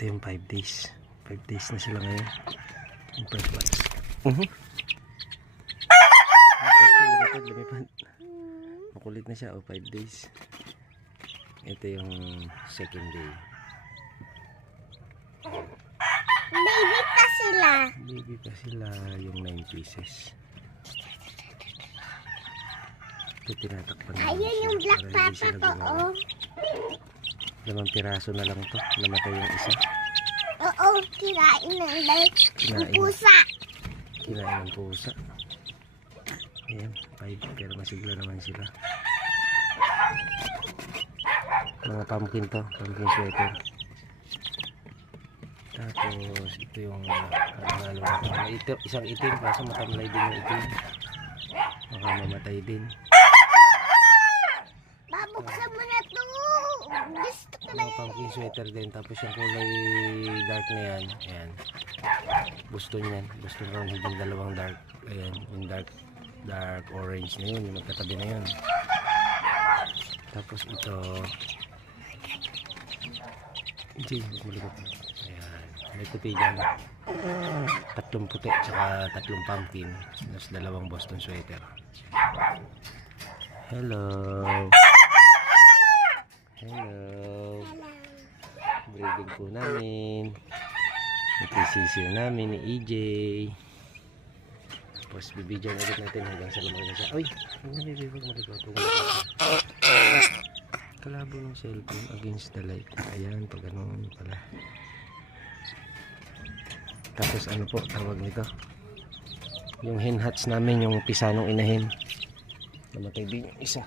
Ito yung 5 days. 5 days na sila ngayon. Yung first batch. Lumipad. Makulit na siya. 5 days. Ito yung second day. Baby pa sila. Baby pa sila yung 9 pieces. Ito tinatakpan na. Ayun yung black papa ko, oh. 2 piraso na lang to. Namatay yung isa. Oo, kirain ng pusa. Kinain ng pusa. Ayan, 5 pero masigla naman sila. Mga pumpkin to, pumpkin sweater. Tapos ito yung halo na ito, isang itim kaso matamlay din yung itim. Baka mamatay din. Babuksan mo na to. Gusto ko na Mga pumpkin sweater din. Tapos yung kulay dark na yan. Ayan. Gusto niyan. Gusto nyo higing 2 dark. Ayan. Yung dark orange na yun. Yung magkatabi na yun. Tapos ito. Hindi. Malikot. Ayan. May puti dyan. 3 puti. Tsaka 3 pumpkin. Tapos 2 Boston sweater. Hello. Hello. Breeding po namin. Ito yung sisiyo namin ni EJ. Tapos bibidyan ulit natin hanggang sa lumaki na siya. Uy! Huwag na baby, huwag malikot. Kalabo ng cellphone against the light. Ayan, pag ganun pala. Tapos ano po, tawag nito? Yung hen hats namin, yung pisanong inahin. Namatay din yung isa.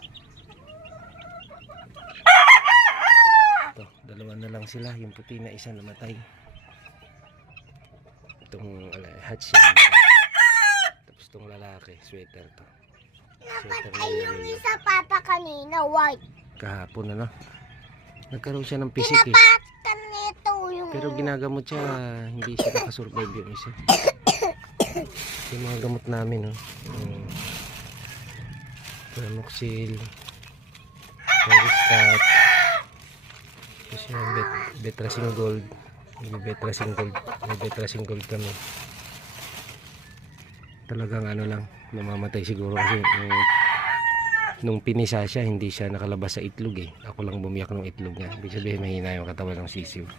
Ito, 2 na lang sila. Yung puti na isa namatay. Itong hatch yan. Tapos itong lalaki, sweater to. napatay yung isa papa kanina, white. Kahapon ano. Nagkaroon siya ng pisik eh. Pinapatan nito yung... Pero ginagamot siya, hindi siya nakasurvive yung isa. Yung mga gamot namin, no? Pramoxil, Peristat, tapos yung Betracing Gold. May Betracing Gold kami. Talagang ano lang, namamatay siguro kasi nung pinisa siya, hindi siya nakalabas sa itlog eh. Ako lang bumiyak ng itlog niya. Ibig sabihin mahina yung katawan ng sisiw.